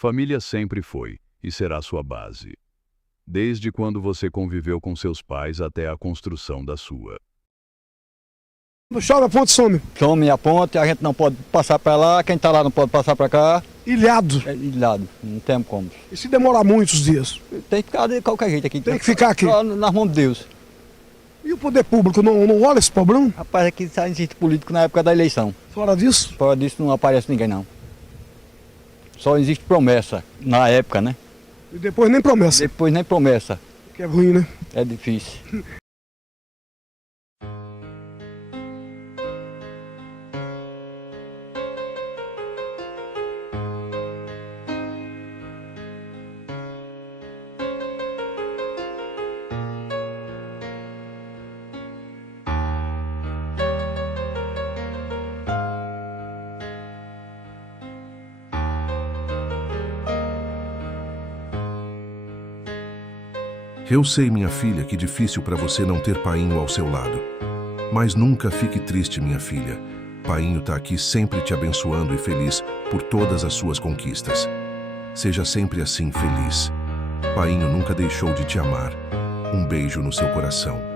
Família sempre foi e será sua base. Desde quando você conviveu com seus pais até a construção da sua. Quando chove a ponte some. Some a ponte, a gente não pode passar para lá, quem está lá não pode passar para cá. Ilhado. É ilhado, não tem como. E se demorar muitos dias? Tem que ficar de qualquer jeito aqui. Tem que ficar aqui. Só nas mãos de Deus. E o poder público não olha esse problema? Rapaz, aqui só existe político na época da eleição. Fora disso? Fora disso não aparece ninguém não. Só existe promessa na época, né? E depois nem promessa. Depois nem promessa. Que é ruim, né? É difícil. Eu sei, minha filha, que difícil para você não ter Painho ao seu lado. Mas nunca fique triste, minha filha. Painho tá aqui sempre te abençoando e feliz por todas as suas conquistas. Seja sempre assim feliz. Painho nunca deixou de te amar. Um beijo no seu coração.